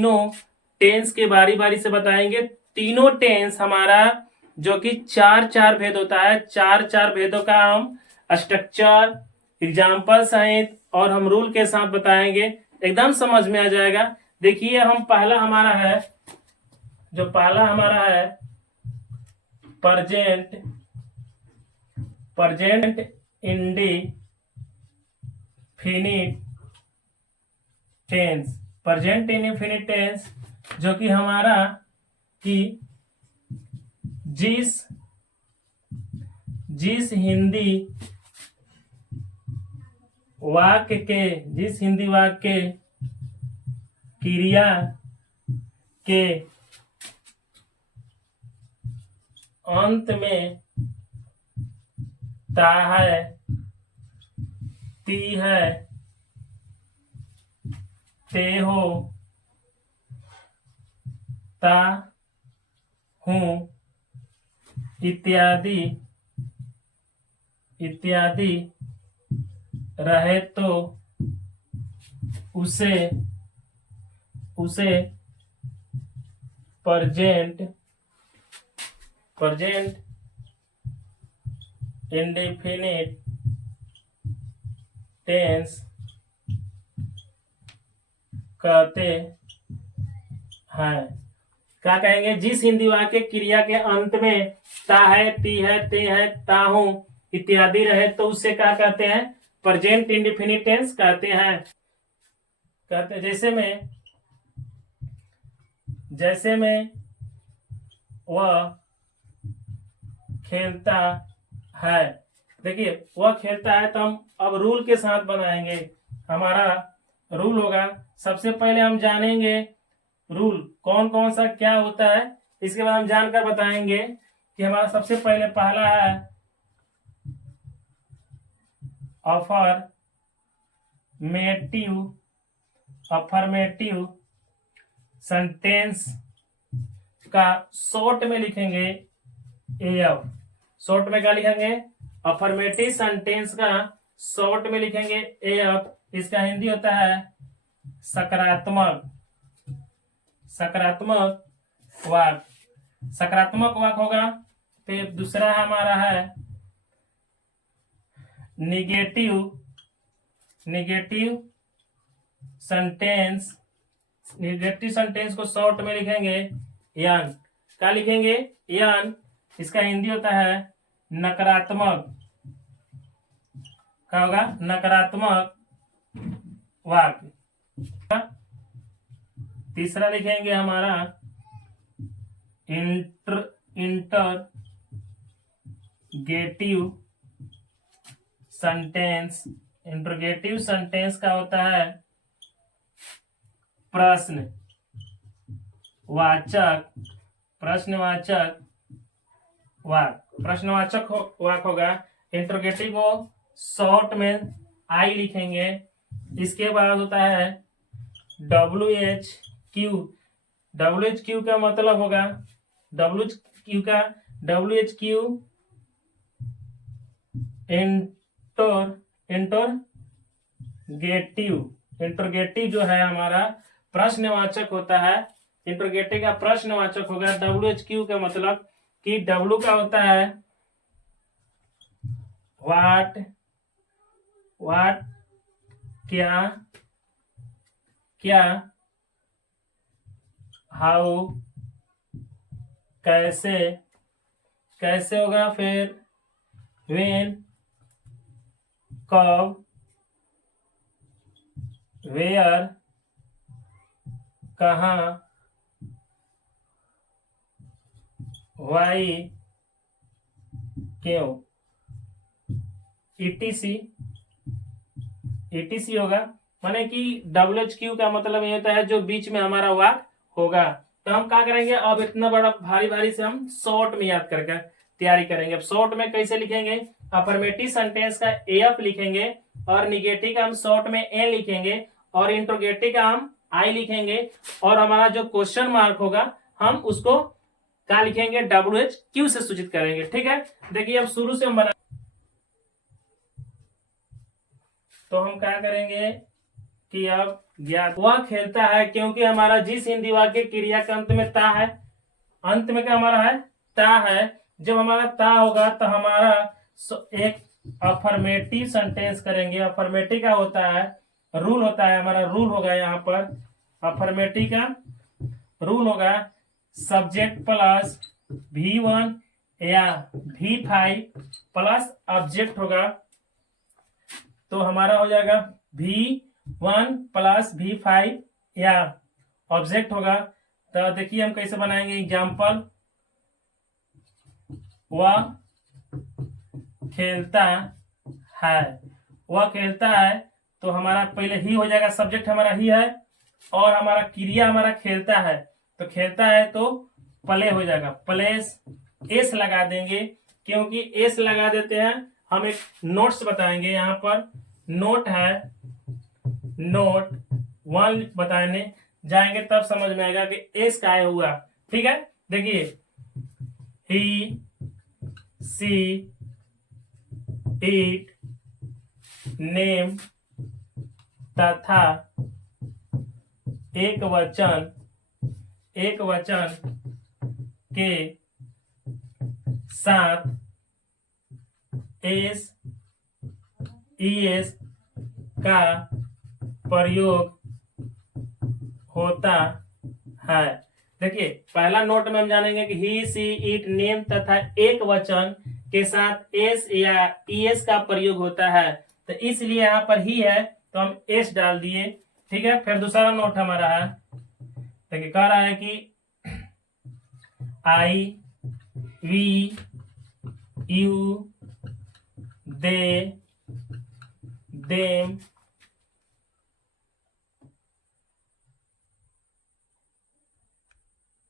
तीनों टेंस के बारी बारी से बताएंगे। तीनों टेंस हमारा जो कि चार चार भेद होता है, चार चार भेदों का हम स्ट्रक्चर, एग्जाम्पल सहित और हम रूल के साथ बताएंगे, एकदम समझ में आ जाएगा। देखिए हम पहला हमारा है, जो पहला हमारा है present, present indefinite tense. Present indefinite tense जो कि हमारा कि जिस हिंदी वाक्य के क्रिया के अंत में ता है, ती है, ते हो, ता हूं इत्यादि रहे तो उसे प्रेजेंट इंडेफिनिट टेंस कहते हैं। क्या कहेंगे? जिस हिंदी वाक्य क्रिया के अंत में ता है, ती है, ते है, ता हूं इत्यादि रहे तो उससे क्या कहते हैं? प्रेजेंट इंडेफिनिट टेंस कहते हैं। जैसे में वह खेलता है। देखिए वह खेलता है तो हम अब रूल के साथ बनाएंगे। हमारा रूल होगा, सबसे पहले हम जानेंगे रूल कौन कौन सा क्या होता है, इसके बाद हम जानकर बताएंगे कि हमारा सबसे पहले पहला है अफर्मेटिव सेंटेंस का शॉर्ट में लिखेंगे एफ। शॉर्ट में क्या लिखेंगे? अफर्मेटिव सेंटेंस का शॉर्ट में लिखेंगे एफ। इसका हिंदी होता है सकारात्मक वाक्य। सकारात्मक वाक्य होगा। फिर दूसरा हमारा है निगेटिव सेंटेंस। निगेटिव सेंटेंस को शॉर्ट में लिखेंगे यन। क्या लिखेंगे? यन। इसका हिंदी होता है नकारात्मक। क्या होगा? नकारात्मक वाक्य। तीसरा लिखेंगे हमारा इंटरगेटिव सेंटेंस। इंटरगेटिव सेंटेंस का होता है प्रश्नवाचक वाक्य होगा। इंटरगेटिव को शॉर्ट में आई लिखेंगे। इसके बाद होता है WHQ का मतलब होगा WHQ इंटरगेटिव जो है हमारा प्रश्नवाचक होता है। इंटरगेटिव का प्रश्नवाचक होगा। WHQ का मतलब कि W का होता है व्हाट क्या हाउ कैसे होगा। फिर व्हेन कब, वेयर कहाँ, वाई क्यों, ETC होगा। माने कि WHQ का मतलब ये होता है जो बीच में हमारा वाक्य होगा। तो हम क्या करेंगे? अब इतना बड़ा भारी से हम शॉर्ट में याद करके तैयारी करेंगे। अब शॉर्ट में कैसे लिखेंगे? अफर्मेटिव सेंटेंस का एफ लिखेंगे और निगेटिव का हम शॉर्ट में एन लिखेंगे और इंट्रोगेटिव का हम आई लिखेंगे और हमारा जो क्वेश्चन मार्क होगा हम उसको क्या लिखेंगे? WHQ से सूचित करेंगे। ठीक है, देखिए अब शुरू से हम बना, तो हम क्या करेंगे? कि अब ज्ञात वह खेलता है, क्योंकि हमारा जिस हिंदी वाक्य क्रिया के अंत में ता है, अंत में क्या हमारा है, ता है। जब हमारा ता होगा तो हमारा एक अफर्मेटिव सेंटेंस करेंगे। अफर्मेटिव का होता है, रूल होता है, हमारा रूल होगा यहाँ पर। अफर्मेटिव का रूल होगा सब्जेक्ट प्लस V1 या V5 प्लस ऑब्जेक्ट होगा, तो हमारा हो जाएगा V1 प्लस V5 या ऑब्जेक्ट होगा। तो देखिए हम कैसे बनाएंगे एग्जाम्पल। वह खेलता है, वह खेलता है, तो हमारा पहले ही हो जाएगा, सब्जेक्ट हमारा ही है और हमारा क्रिया हमारा खेलता है। तो खेलता है तो प्ले हो जाएगा, प्लेस एस लगा देंगे, क्योंकि एस लगा देते हैं। हम एक नोट्स बताएंगे, यहाँ पर नोट है, नोट 1 बताने जाएंगे तब समझ में आएगा कि एस का हुआ। ठीक है, देखिए ही सी इट नेम तथा एक वचन के साथ एस ईएस का प्रयोग होता है। देखिए पहला नोट में हम जानेंगे कि ही सी इट नेम तथा एक वचन के साथ एस या ईएस का प्रयोग होता है, तो इसलिए यहाँ पर ही है तो हम एस डाल दिए। ठीक है, फिर दूसरा नोट हमारा है, देखिए कह रहा है कि आई वी यू दे देम तथा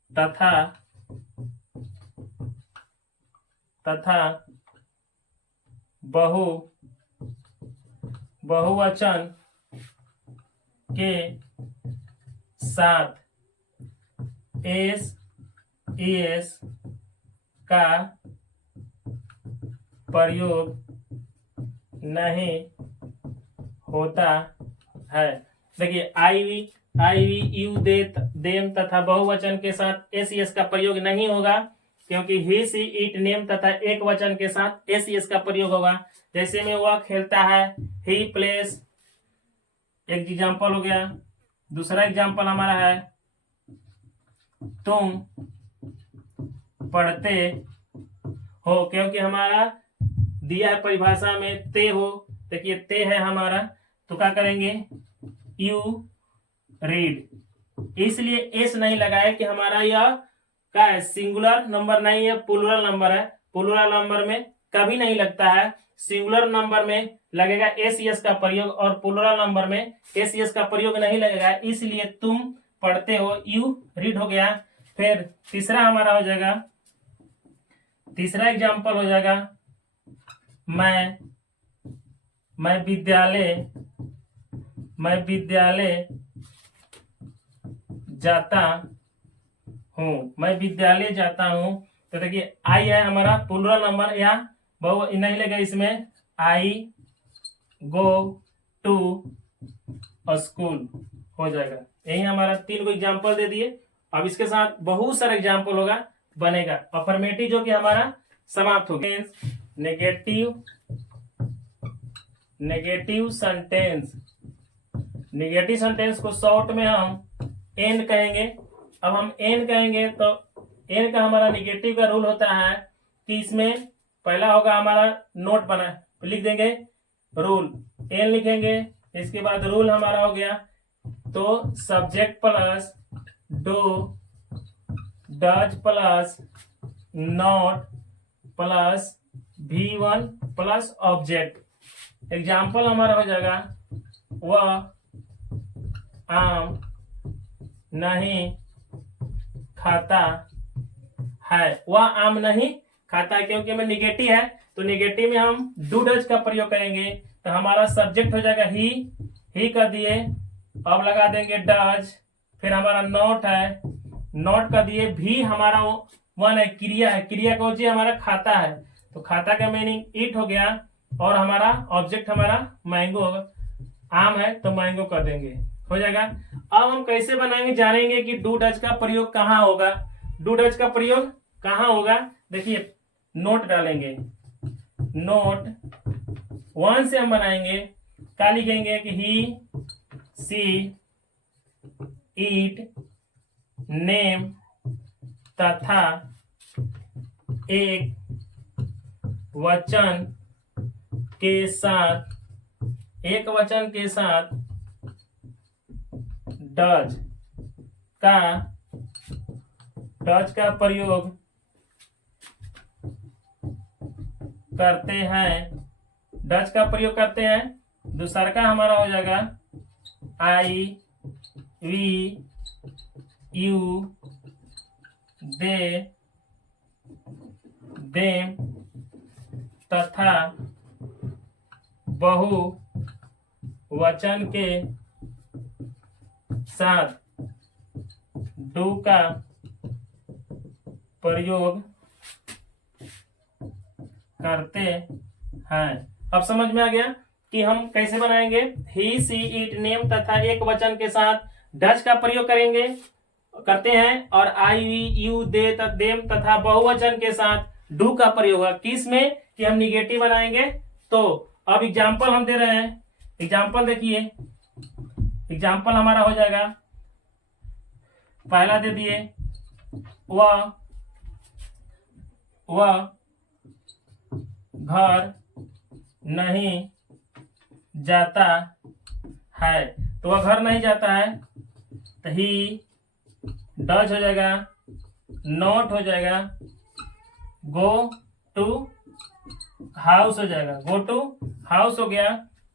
बहुवचन के साथ एस ईएस का प्रयोग नहीं होता है। देखिए आई वी यू दे देम तथा बहुवचन के साथ एस ईएस का प्रयोग नहीं होगा, क्योंकि ही सी इट नेम तथा एक वचन के साथ एस ईएस का प्रयोग होगा। जैसे में वह खेलता है, ही प्लेस, एक एग्जाम्पल हो गया। दूसरा एग्जाम्पल हमारा है तुम पढ़ते हो, क्योंकि हमारा दिया है परिभाषा में ते हो। देखिए ते है हमारा, तो क्या करेंगे, यू रीड, इसलिए एस नहीं लगाए कि हमारा यह क्या है, सिंगुलर नंबर नहीं है, प्लूरल नंबर है। प्लूरल नंबर में कभी नहीं लगता है, सिंगुलर नंबर में लगेगा एस एस का प्रयोग और प्लूरल नंबर में एस एस का प्रयोग नहीं लगेगा, इसलिए तुम पढ़ते हो, यू रीड हो गया। फिर तीसरा हमारा हो जाएगा, तीसरा एग्जाम्पल हो जाएगा मैं विद्यालय जाता हूँ, मैं विद्यालय जाता हूँ। तो देखिए आई है हमारा प्लूरल नंबर, या बहु नहीं लगेगा, इसमें आई गो टू स्कूल हो जाएगा। यही हमारा 3 को एग्जाम्पल दे दिए। अब इसके साथ बहुत सारा एग्जाम्पल होगा बनेगा। अफर्मेटिव जो कि हमारा समाप्त हो गया। नेगेटिव सेंटेंस, नेगेटिव सेंटेंस को शॉर्ट में हम एन कहेंगे। अब हम एन कहेंगे तो एन का हमारा नेगेटिव का रूल होता है कि इसमें पहला होगा हमारा नोट बना, लिख देंगे रूल, एन लिखेंगे, इसके बाद रूल हमारा हो गया तो subject plus do does plus not plus V1 plus object. Example हमारा हो जाएगा वह आम नहीं खाता है, वह आम नहीं खाता है, क्योंकि हमें निगेटिव है तो निगेटिव में हम डू डज का प्रयोग करेंगे। तो हमारा सब्जेक्ट हो जाएगा ही कर दिए, अब लगा देंगे डज, फिर हमारा नॉट है, नॉट कर दिए, भी हमारा वन है, क्रिया है, क्रिया कौन सी हमारा खाता है, तो खाता का मीनिंग ईट हो गया, और हमारा ऑब्जेक्ट हमारा मैंगो होगा। आम है तो मैंगो कर देंगे, हो जाएगा। अब हम कैसे बनाएंगे जानेंगे कि डू डच का प्रयोग कहाँ होगा। डू डच का प्रयोग कहाँ होगा, देखिए नोट डालेंगे, नोट वन से हम बनाएंगे, क्या लिखेंगे कि ही सी ईट नेम तथा एक वचन के साथ, एक वचन के साथ डच का, डच का प्रयोग करते हैं, डच का प्रयोग करते हैं। दूसरा का हमारा हो जाएगा आई वी यू दे देम तथा बहु वचन के साथ डू का प्रयोग करते हैं। अब समझ में आ गया कि हम कैसे बनाएंगे। ही सी इट नेम तथा एक वचन के साथ डच का प्रयोग करेंगे, करते हैं, और आई वी यू दे देम तथा बहुवचन के साथ डू का प्रयोग है। किस में कि हम निगेटिव बनाएंगे। तो अब एग्जाम्पल हम दे रहे हैं, एग्जाम्पल देखिए, एग्जाम्पल हमारा हो जाएगा, पहला दे दिए वह घर नहीं जाता है, तो वह घर नहीं जाता है, तो ही डज हो जाएगा, नॉट हो जाएगा, गो टू हाउस हो जाएगा, गो टू हाउस हो गया।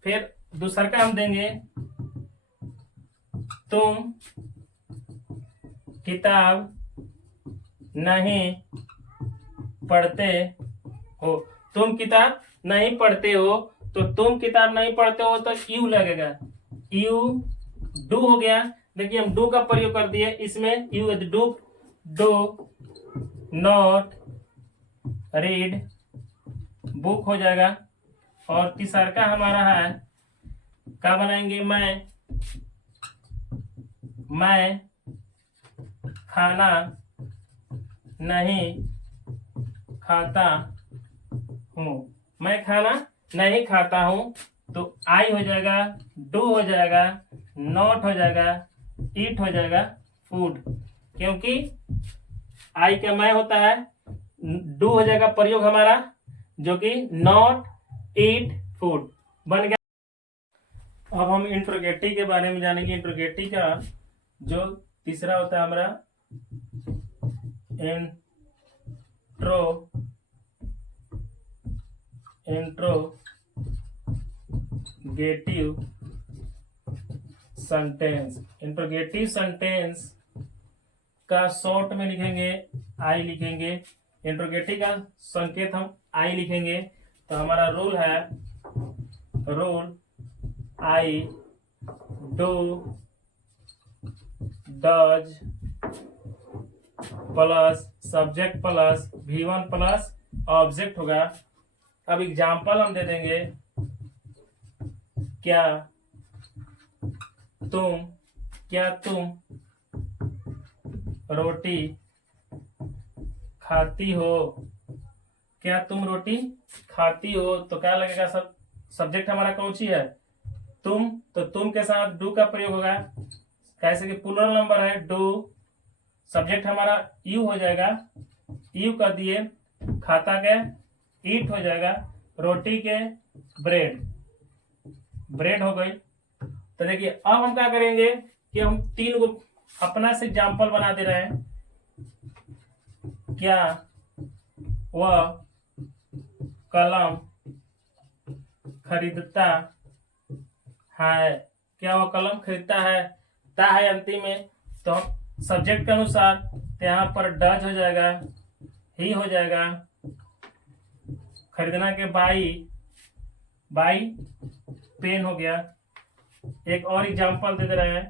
फिर दूसरा का हम देंगे तुम किताब नहीं पढ़ते हो, तुम किताब नहीं पढ़ते हो, तो तुम किताब नहीं पढ़ते हो तो यू लगेगा, यू डू हो गया। देखिए हम डू का प्रयोग कर दिए इसमें, you do do not read book हो जाएगा। और तीसरा का हमारा है, क्या बनाएंगे, मैं खाना नहीं खाता हूँ, मैं खाना नहीं खाता हूँ, तो आई हो जाएगा, डू हो जाएगा, नॉट हो जाएगा, ईट हो जाएगा, फूड, क्योंकि आई का मैं होता है, डू हो जाएगा प्रयोग हमारा, जो कि नॉट ईट फूड बन गया। अब हम इंट्रोगेटिव के बारे में जानेंगे। इंट्रोगेटिव का जो तीसरा होता है हमारा इंट्रोगेटिव सेंटेंस। इंट्रोगेटिव सेंटेंस का शॉर्ट में लिखेंगे, आई लिखेंगे। इंट्रोगेटिव का संकेत हम आई लिखेंगे, तो हमारा रूल है, rule I do does plus subject plus V1 plus object होगा। अब एग्जाम्पल हम दे देंगे, क्या तुम रोटी खाती हो, क्या तुम रोटी खाती हो, तो क्या लगेगा, सब सब्जेक्ट हमारा कौन सी है, तुम, तो तुम के साथ डू का प्रयोग होगा, कैसे कि प्लूरल नंबर है, डू, सब्जेक्ट हमारा यू हो जाएगा, यू कर दिए, खाता के ईट हो जाएगा, रोटी के ब्रेड, ब्रेड हो गई। तो देखिए अब हम क्या करेंगे कि हम तीन को अपना से एग्जाम्पल बना दे रहे हैं। क्या वह कलम खरीदता है, क्या वह कलम खरीदता है, ता है अंतिम में, तो सब्जेक्ट के अनुसार तो यहाँ पर डज हो जाएगा, ही हो जाएगा, खरीदना के बाई पेन हो गया। एक और एग्जांपल दे रहे हैं,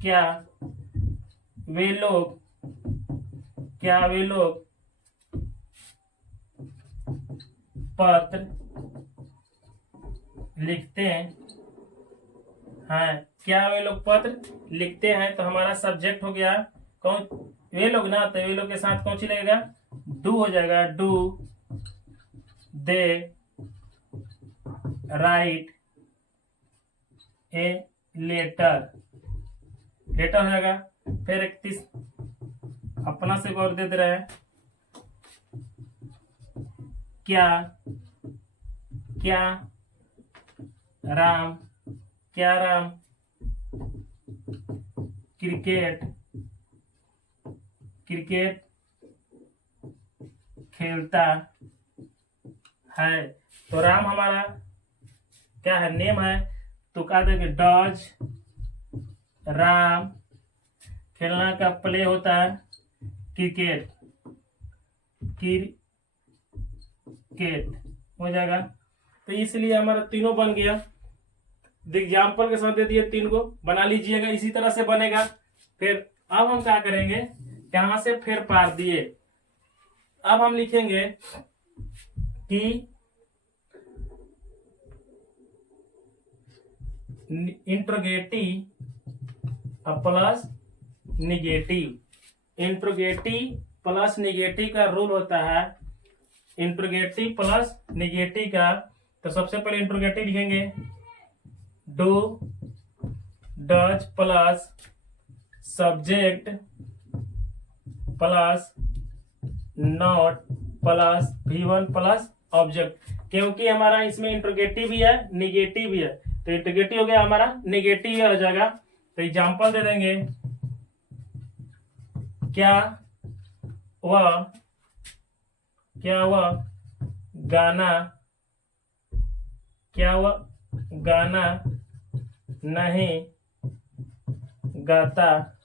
क्या वे लोग पत्र लिखते हैं, क्या वे लोग पत्र लिखते हैं, तो हमारा सब्जेक्ट हो गया कौन, वे लोग ना, तो वे लोग के साथ कौन सी लगेगा, डू हो जाएगा, do they write a letter, letter हो जाएगा। फिर 31 अपना से और दे रहे हैं, क्या क्या राम, क्या राम क्रिकेट क्रिकेट खेलता है, तो राम हमारा क्या है, नेम है, तो कहा देंगे डॉज राम खेलना का प्ले होता है क्रिकेट, क्रिकेट हो जाएगा। तो इसलिए हमारा तीनों बन गया, एग्जाम्पल के साथ दे दिए, तीन को बना लीजिएगा, इसी तरह से बनेगा। फिर अब हम क्या करेंगे, यहां से फिर पार दिए, अब हम लिखेंगे कि interrogative plus negative, interrogative plus negative का रूल होता है, इंट्रोगेटिव प्लस निगेटिव का, तो सबसे पहले इंट्रोगेटिव लिखेंगे, do does plus subject plus not plus V1 plus object, क्योंकि हमारा इसमें इंट्रोगेटिव भी है निगेटिव भी है, तो इंट्रोगेटिव हो गया हमारा, निगेटिव हो जाएगा। तो एग्जाम्पल दे देंगे, क्या वह गाना नहीं गाता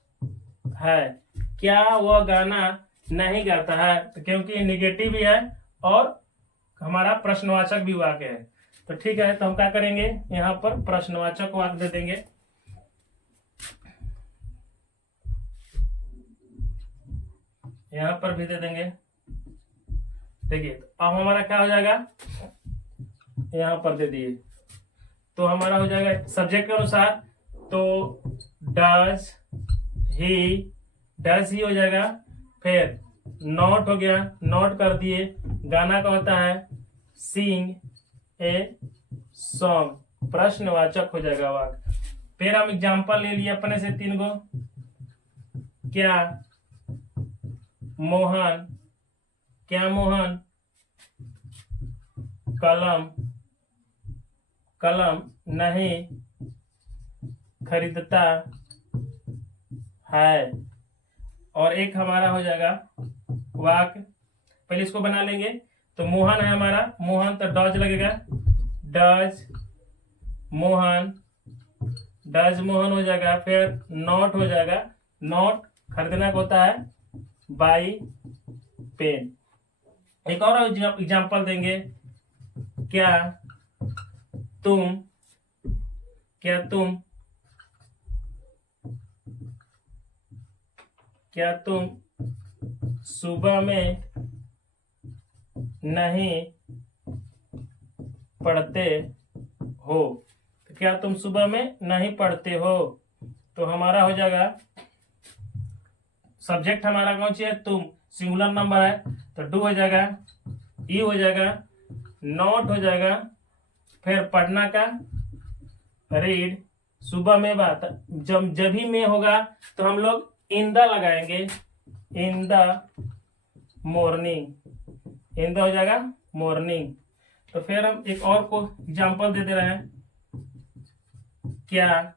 है, क्या वह गाना नहीं गाता है, तो क्योंकि निगेटिव भी है और हमारा प्रश्नवाचक भी वाक्य है, तो ठीक है, तो हम क्या करेंगे, यहाँ पर प्रश्नवाचक वाक्य दे देंगे, यहाँ पर भी दे देंगे। देखिए अब हमारा क्या हो जाएगा, यहाँ पर दे दिए, तो हमारा हो जाएगा सब्जेक्ट के अनुसार, तो डज ही हो जाएगा। फिर नॉट हो गया, नॉट कर दिए, गाना का होता है सिंग ए सॉन्ग, प्रश्नवाचक हो जाएगा वाक्य। फिर हम एग्जाम्पल ले लिए अपने से 3 गो, क्या मोहन कलम नहीं खरीदता है, और एक हमारा हो जाएगा वाक्य, पहले इसको बना लेंगे, तो मोहन है हमारा, मोहन तो डज लगेगा, डज मोहन हो जाएगा। फिर नॉट हो जाएगा, नॉट खरीदना का होता है बाई पेन। एक और एग्जाम्पल देंगे, क्या तुम सुबह में नहीं पढ़ते हो, तो क्या तुम सुबह में नहीं पढ़ते हो, तो हमारा हो जाएगा सब्जेक्ट हमारा कौन सी है, तुम, सिंगुलर नंबर है, तो डू हो जाएगा, ई हो जाएगा, नॉट हो जाएगा, फिर पढ़ना का रीड, सुबह में बात, जब भी में होगा तो हम लोग इन द लगाएंगे, इन द मॉर्निंग, इन द हो जाएगा मॉर्निंग। तो फिर हम एक और को एग्जाम्पल दे दे रहे हैं, क्या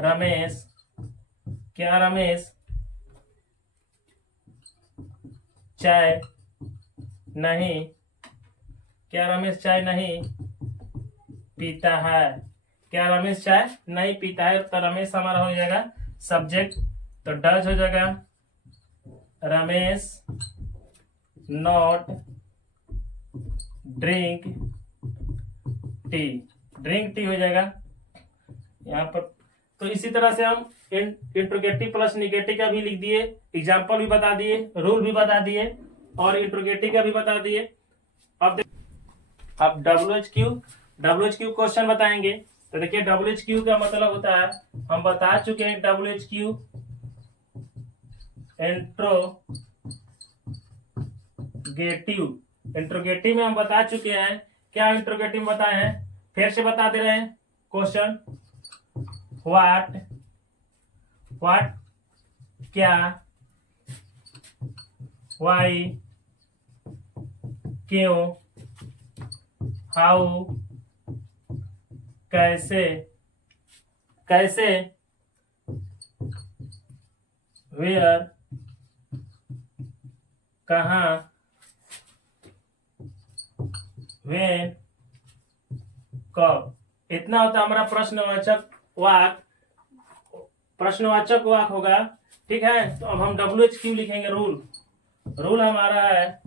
रमेश चाय नहीं पीता है, क्या रमेश चाय नहीं पीता है, तो रमेश हमारा हो जाएगा सब्जेक्ट, तो डज हो जाएगा, रमेश नॉट ड्रिंक टी हो जाएगा यहाँ पर। तो इसी तरह से हम इंट्रोगेटिव प्लस निगेटिव का भी लिख दिए, एग्जाम्पल भी बता दिए, रूल भी बता दिए, और इंट्रोगेटिव का भी बता दिए। अब WHQ क्वेश्चन बताएंगे। तो देखिए WHQ का मतलब होता है, हम बता चुके हैं WHQ इंट्रोगेटिव में हम बता चुके हैं। क्या इंट्रोगेटिव बताए हैं, फिर से बता दे रहे हैं। क्वेश्चन व्हाट, क्या, वाई, क्यों, हाउ, कैसे, वेयर, कहाँ, व्हेन, कब। इतना होता है हमारा प्रश्नवाचक वाक। प्रश्नवाचक वाक होगा, ठीक है। तो अब हम WHQ लिखेंगे। रूल हमारा है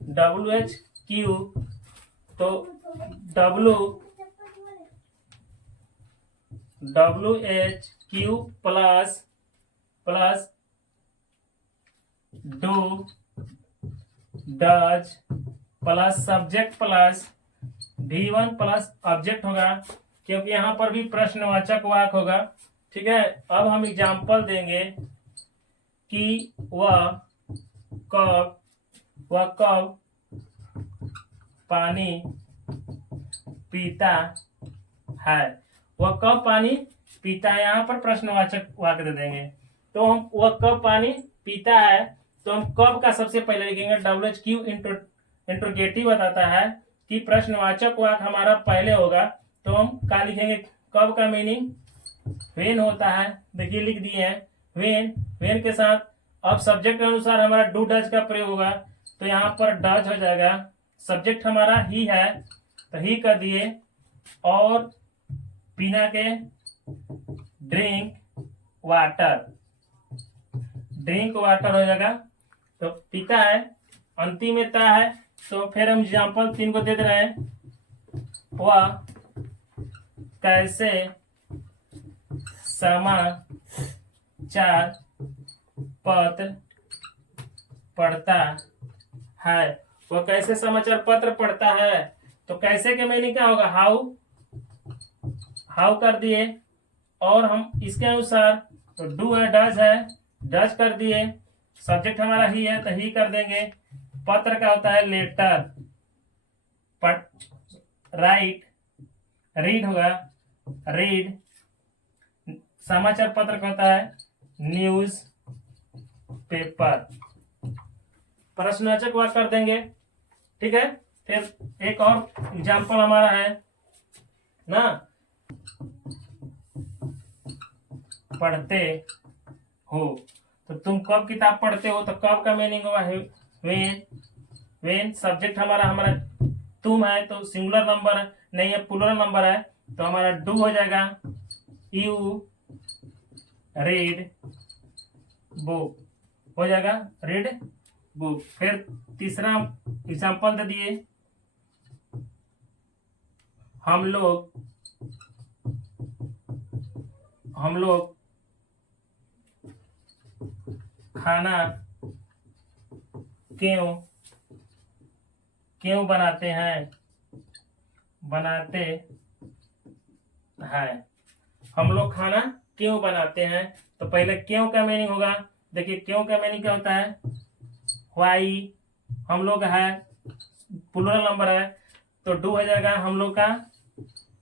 WHQ, तो WHQ plus do, does plus subject plus V1 plus object होगा, क्योंकि यहां पर भी प्रश्नवाचक वाक होगा, ठीक है। अब हम एग्जाम्पल देंगे कि वह कब पानी पीता है। वह कब पानी पीता है, यहाँ पर प्रश्नवाचक वाक्य दे देंगे। तो हम वह कब पानी पीता है, तो हम कब का सबसे पहले लिखेंगे। WHQ इंट्रोगेटिव बताता है कि प्रश्नवाचक वाक्य हमारा पहले होगा, तो हम क्या लिखेंगे। कब का मीनिंग व्हेन होता है, देखिए लिख दिए हैं व्हेन के साथ। अब सब्जेक्ट के अनुसार हमारा डू डज का प्रयोग होगा, तो यहाँ पर डज हो जाएगा। सब्जेक्ट हमारा ही है, तो ही कर दिए। और पीना के ड्रिंक वाटर हो जाएगा। तो पीता है, अंतिम में ता है, तो फिर हम एग्जाम्पल 3 को दे दे रहे हैं। वह कैसे समाचार पत्र पढ़ता है। वह कैसे समाचार पत्र पढ़ता है, तो कैसे के मीनिंग क्या होगा, हाउ कर दिए। और हम इसके अनुसार तो डू है, डज कर दिए। सब्जेक्ट हमारा ही है, तो ही कर देंगे। पत्र का होता है लेटर, रीड होगा, रीड। समाचार पत्र का होता है न्यूज पेपर। प्रश्नवाचक वाक्य कर देंगे, ठीक है। फिर एक और एग्जाम्पल हमारा है ना, पढ़ते हो, तो तुम कब किताब पढ़ते हो, तो कब का मीनिंग हुआ है व्हेन। सब्जेक्ट हमारा तुम है, तो सिंगुलर नंबर नहीं है, प्लूरल नंबर है, तो हमारा डू हो जाएगा। यू रीड बुक हो जाएगा, रीड बुक। फिर तीसरा एग्जाम्पल दे दिए, हम लोग खाना क्यों बनाते हैं। हम लोग खाना क्यों बनाते हैं, तो पहले क्यों का मीनिंग होगा। देखिए क्यों का मीनिंग क्या होता है, वाई। हम लोग है, प्लूरल नंबर है, तो डू हो जाएगा हम लोग का।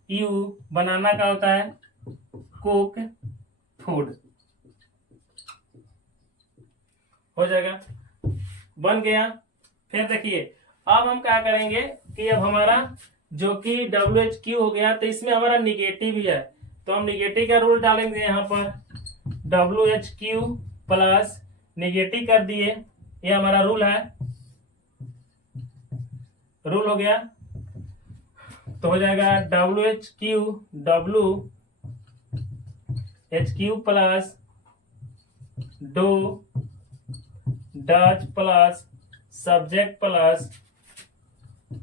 यू बनाना का होता है कुक, फूड हो जाएगा, बन गया। फिर देखिए अब हम क्या करेंगे कि अब हमारा जो कि WHQ हो गया, तो इसमें हमारा निगेटिव भी है, तो हम निगेटिव का रूल डालेंगे यहाँ पर। WHQ प्लस निगेटिव कर दिए, ये हमारा रूल है, रूल हो गया। तो हो जाएगा WHQ plus do does plus subject plus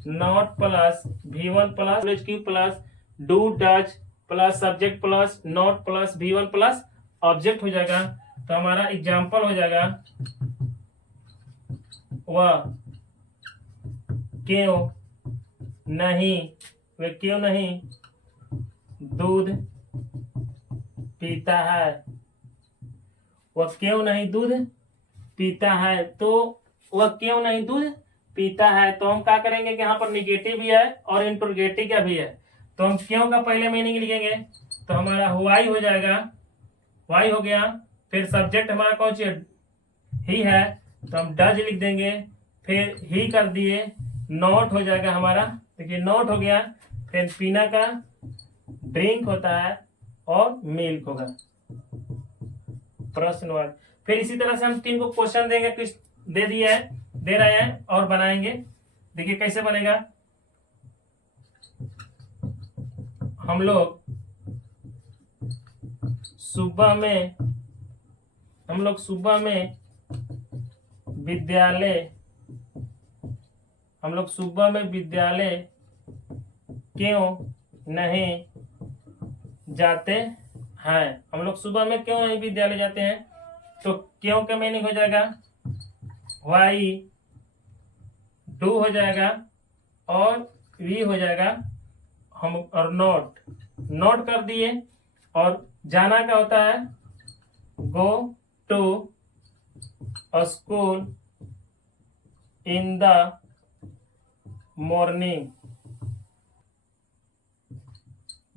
not plus V1 plus WHQ plus do does plus subject plus not plus V1 plus object हो जाएगा। तो हमारा एग्जाम्पल हो जाएगा, वह क्यों नहीं वे क्यों नहीं दूध पीता है, वह क्यों नहीं दूध पीता है। तो वह क्यों नहीं दूध पीता है, तो हम क्या करेंगे कि यहाँ पर निगेटिव भी है और इंटरोगेटिव का भी है, तो हम क्यों का पहले मीनिंग लिखेंगे, तो हमारा वाई हो जाएगा, वाई हो गया। फिर सब्जेक्ट हमारा कौन सी ही है, तो हम डज लिख देंगे, फिर ही कर दिए, नॉट हो जाएगा हमारा, देखिए नॉट हो गया। फिर पीना का ड्रिंक होता है और मिल्क होगा, प्रश्नवाद। फिर इसी तरह से हम 3 को क्वेश्चन देंगे, कुछ दे दिया है, दे रहे हैं और बनाएंगे। देखिए कैसे बनेगा। हम लोग सुबह में विद्यालय क्यों नहीं जाते हैं, हम लोग सुबह में क्यों नहीं विद्यालय जाते हैं, तो क्यों का मीनिंग हो जाएगा वाई, डू हो जाएगा और वी हो जाएगा, हम और नोट कर दिए। और जाना का होता है go to school in the morning.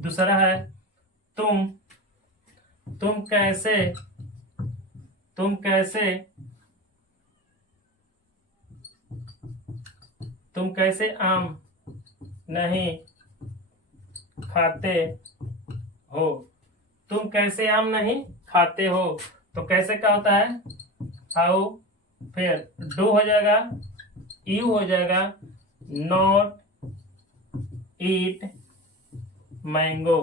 दूसरा है तुम कैसे आम नहीं खाते हो, तुम कैसे आम नहीं खाते हो, तो कैसे क्या होता है हाउ, फिर डू हो जाएगा, यू हो जाएगा, नॉट ईट मैंगो।